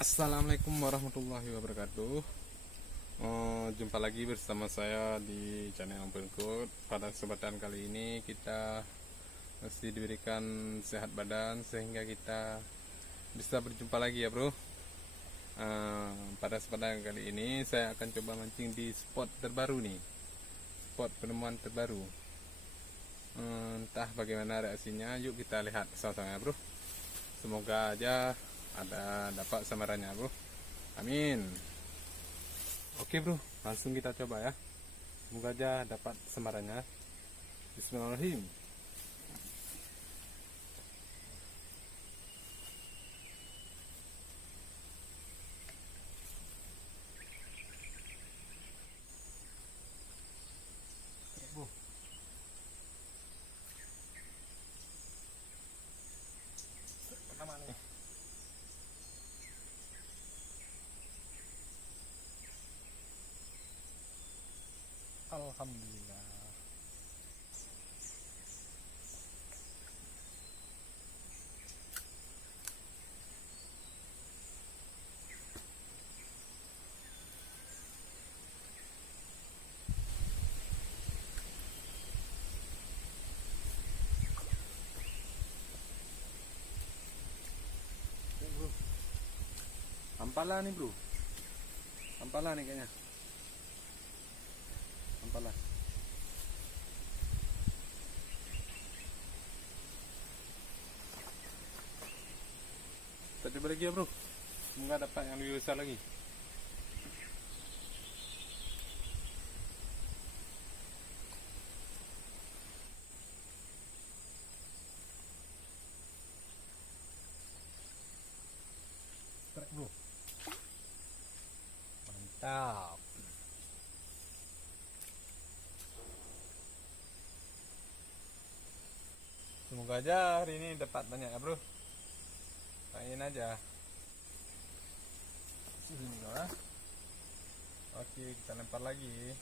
Assalamualaikum warahmatullahi wabarakatuh. Jumpa lagi bersama saya di channel Berikut. Pada kesempatan kali ini kita mesti diberikan sehat badan sehingga kita bisa berjumpa lagi ya bro. Pada kesempatan kali ini saya akan coba mancing di spot terbaru nih, spot penemuan terbaru. Entah bagaimana reaksinya, yuk kita lihat sama-sama ya bro. Semoga aja dapat samarannya bro, amin. Oke bro, langsung kita coba ya, semoga aja dapat samarannya. Bismillahirrahmanirrahim. Pertama nih, alhamdulillah. Ampala nih bro, ampala nih kayaknya, ampala. Kita coba lagi ya bro, semoga dapat yang lebih besar lagi. Strike bro, mantap. Semoga aja hari ini dapat banyak ya bro. Main aja. Bismillah. Oke, kita lempar lagi.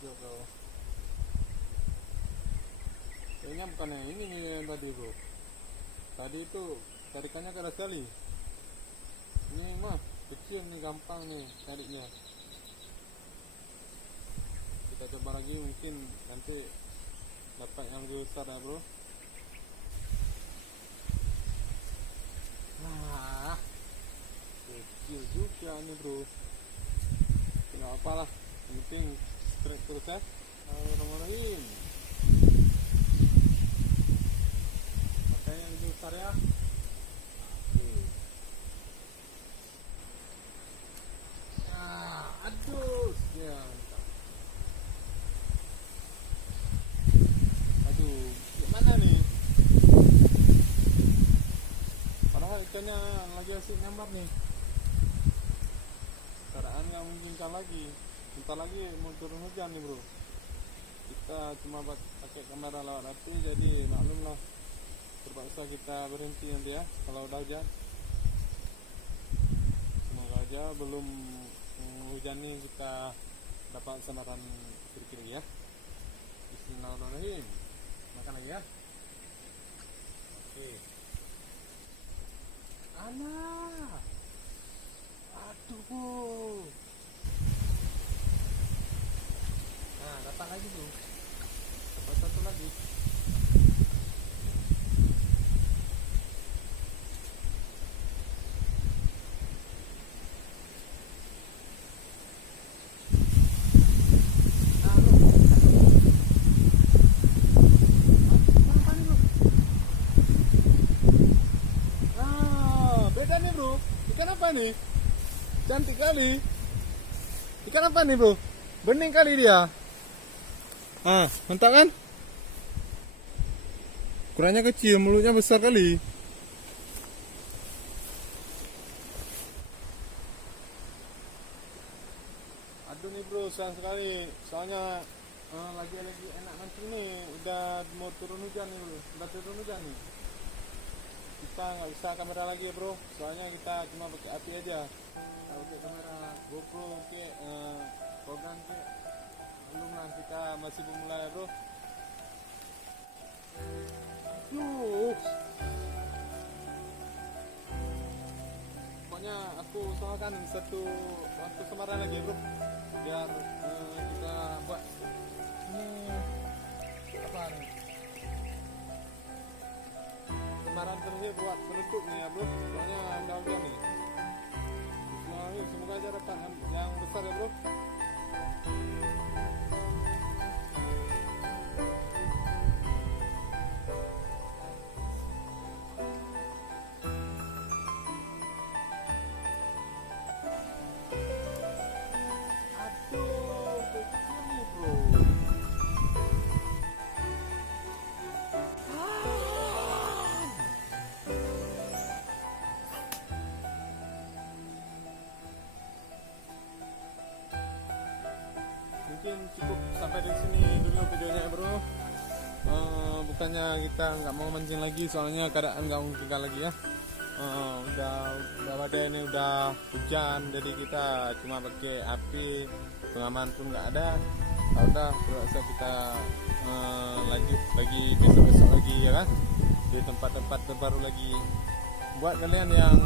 Juga kau. Kayaknya bukan yang ini nih yang tadi bro. Tadi itu tarikannya keras sekali. Ini mah kecil nih, gampang nih tariknya. Kita coba lagi, mungkin nanti dapat yang lebih besar ya bro. Nah, kecil juga nih bro. Tidak apalah, yang penting strike terus ya. Bismillahirrahmanirrahim. Pakai yang lebih besar ya. Aduh, ya. Aduh, gimana nih? Padahal ikannya lagi asik nyambar nih. Keadaan yang memungkinkan lagi. Bentar lagi mau turun hujan nih bro. Kita cuma pakai kamera lewat HP, jadi maklumlah terpaksa kita berhenti nanti ya kalau udah hujan. Semoga aja belum hujan nih kita dapat samaran kiri-kiri ya. Bismillahirrahmanirrahim. Makan lagi ya. Oke. Anak. Aduh bro. Nah, dapat lagi tuh. Dapat satu lagi. Nah, bro. Apa nih, bro? Ah, beda nih, bro. Ikan apa nih? Cantik kali. Ikan apa nih, bro? Bening kali dia. Mantap kan? Ukurannya kecil, mulutnya besar kali. Aduh nih bro, sayang sekali. Soalnya lagi enak mancing nih. Udah mau turun hujan nih bro. Udah turun hujan nih. Kita nggak bisa kamera lagi ya bro. Soalnya kita cuma pakai api aja. Kita pakai kamera GoPro ke program ke. Belum lah, kita masih pemula ya bro. Yuh. Pokoknya aku usahakan satu waktu semaran lagi bro, biar kita buat ini apa nih, semaran terus buat penutupnya ya bro. Soalnya udah hujan nih. Semoga aja dapat yang besar ya bro. Mungkin cukup sampai di sini dulu videonya ya bro. Bukannya kita nggak mau mancing lagi, soalnya keadaan nggak mungkin lagi ya. Udah badai ini, udah hujan, jadi kita cuma pakai api, pengaman pun nggak ada. Nah, udah terpaksa kita lanjut lagi besok lagi ya kan, di tempat-tempat terbaru lagi. Buat kalian yang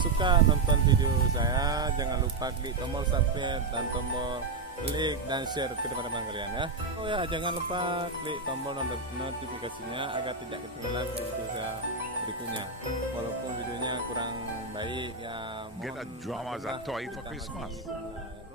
suka nonton video saya, jangan lupa klik tombol subscribe dan tombol like dan share ke teman-teman kalian ya. Oh ya, jangan lupa klik tombol notifikasinya agar tidak ketinggalan video saya berikutnya. Walaupun videonya kurang baik ya, Get a drama as a toy for Christmas. Ya,